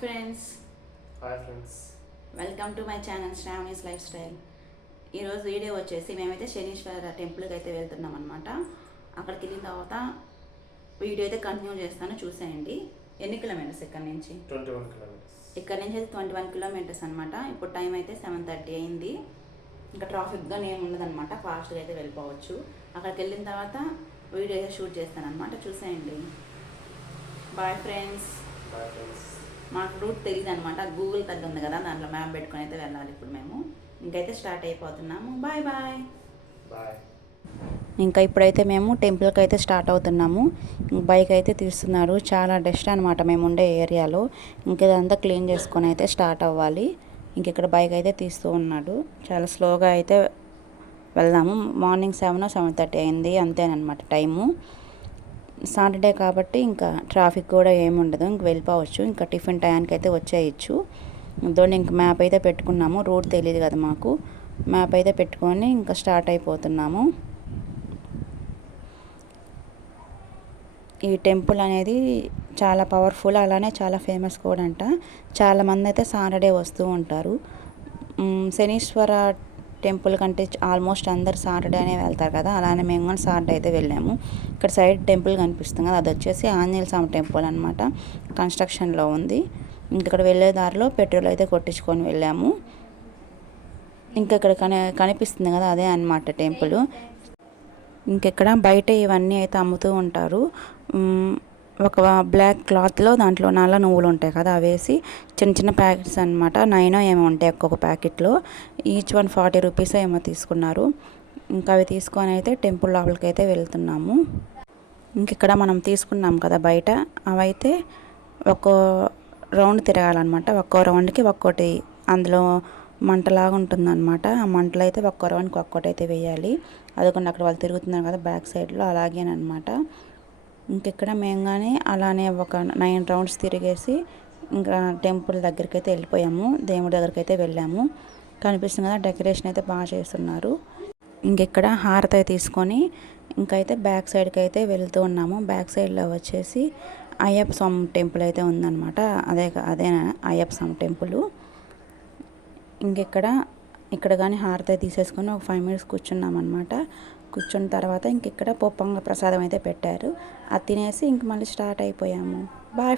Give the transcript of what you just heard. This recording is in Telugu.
Friends, hi friends, welcome to my channel Sravani's life style. ఈరోజు వీడియో వచ్చేసి మేమైతే శనీశ్వర టెంపుల్కి అయితే వెళ్తున్నాం అనమాట. అక్కడికి వెళ్ళిన తర్వాత వీడియో అయితే కంటిన్యూ చేస్తాను, చూసేయండి. ఎన్ని కిలోమీటర్స్ ఇక్కడ నుంచి? 21 కిలోమీటర్స్. ఇక్కడ నుంచి అయితే 21 కిలోమీటర్స్ అనమాట. ఇప్పుడు టైం అయితే 7:30 అయింది. ఇంకా ట్రాఫిక్గా ఏమి ఉండదన్నమాట, ఫాస్ట్గా అయితే వెళ్ళిపోవచ్చు. అక్కడికి వెళ్ళిన తర్వాత వీడియో అయితే షూట్ చేస్తాను అనమాట, చూసేయండి. Bye friends. Bye friends. మాకు రూట్ తెలియదు అనమాట, గూగుల్ తగ్గి ఉంది కదా, దాంట్లో మ్యాప్ పెట్టుకొని అయితే వెళ్ళాలి. ఇప్పుడు మేము ఇంకైతే స్టార్ట్ అయిపోతున్నాము. Bye bye bye. ఇంకా ఇప్పుడైతే మేము టెంపుల్కి అయితే స్టార్ట్ అవుతున్నాము. బైక్ అయితే తీస్తున్నారు, చాలా డస్ట్ అనమాట మేము ఉండే ఏరియాలో. ఇంక ఇదంతా క్లీన్ చేసుకొని అయితే స్టార్ట్ అవ్వాలి. ఇంక ఇక్కడ బైక్ అయితే తీస్తూ ఉన్నాడు. చాలా స్లోగా అయితే వెళ్దాము. మార్నింగ్ 7:30 అయింది, అంతేనమాట టైము. సాటర్డే కాబట్టి ఇంకా ట్రాఫిక్ కూడా ఏమి ఉండదు, ఇంక వెళ్ళిపోవచ్చు. ఇంకా టిఫిన్ టైంకి అయితే వచ్చేయచ్చు. దాన్ని ఇంక మ్యాప్ అయితే పెట్టుకున్నాము, రూట్ తెలియదు కదా మాకు. మ్యాప్ అయితే పెట్టుకొని ఇంకా స్టార్ట్ అయిపోతున్నాము. ఈ టెంపుల్ అనేది చాలా పవర్ఫుల్, అలానే చాలా ఫేమస్ కూడా అంట. చాలామంది అయితే సాటర్డే వస్తూ ఉంటారు. శనీశ్వర టెంపుల్ కంటే ఆల్మోస్ట్ అందరు సాటర్డేనే వెళ్తారు కదా, అలానే మేము కూడా సాటర్డే అయితే వెళ్ళాము. ఇక్కడ సైడ్ టెంపుల్ కనిపిస్తుంది కదా, అది వచ్చేసి ఆంజనేయ స్వామి టెంపుల్ అనమాట. కన్స్ట్రక్షన్లో ఉంది. ఇక్కడ వెళ్ళే దారిలో పెట్రోల్ అయితే కొట్టించుకొని వెళ్ళాము. ఇక్కడ కనిపిస్తుంది కదా, అదే అనమాట టెంపుల్. ఇంకెక్కడ బయట ఇవన్నీ అయితే అమ్ముతూ ఉంటారు. ఒక బ్లాక్ క్లాత్లో దాంట్లో నల్ల నువ్వులు ఉంటాయి కదా, అవి వేసి చిన్న చిన్న ప్యాకెట్స్ అనమాట. 9 ఏమో ఉంటాయి ఒక్కొక్క ప్యాకెట్లో. ఈచ్ 140 రూపీస్ ఏమో తీసుకున్నారు. ఇంకా అవి తీసుకొని అయితే టెంపుల్ లోపలికి అయితే వెళ్తున్నాము. ఇక్కడ మనం తీసుకున్నాం కదా బయట, అవైతే ఒక్కో రౌండ్ తిరగాలన్నమాట. ఒక్కో రౌండ్కి ఒక్కోటి అందులో మంటలాగా ఉంటుందన్నమాట. ఆ మంటలు అయితే ఒక్కో రౌండ్కి ఒక్కోటి అయితే వేయాలి. అదొకటి అక్కడ వాళ్ళు తిరుగుతున్నారు కదా బ్యాక్ సైడ్లో, అలాగేనమాట. ఇంకెక్కడ మేము కానీ అలానే ఒక 9 రౌండ్స్ తిరిగేసి ఇంకా టెంపుల్ దగ్గరికి అయితే వెళ్ళిపోయాము. దేవుడి దగ్గరికి అయితే వెళ్ళాము. కనిపిస్తుంది కదా, డెకరేషన్ అయితే బాగా చేస్తున్నారు. ఇంకెక్కడ హారతి తీసుకొని ఇంకైతే బ్యాక్ సైడ్కి అయితే వెళ్తూ ఉన్నాము. బ్యాక్ సైడ్లో వచ్చేసి అయ్యప్ప స్వామి టెంపుల్ అయితే ఉందన్నమాట. అదే అయ్యప్ప స్వామి టెంపుల్. ఇక్కడ కానీ హారతి తీసేసుకొని ఒక 5 minutes కూర్చున్నాం అనమాట. కూర్చున్న తర్వాత ఇక్కడ పొప్పంగ ప్రసాదం అయితే పెట్టారు. అది తినేసి ఇంక మళ్ళీ స్టార్ట్ అయిపోయాము. బాయ్.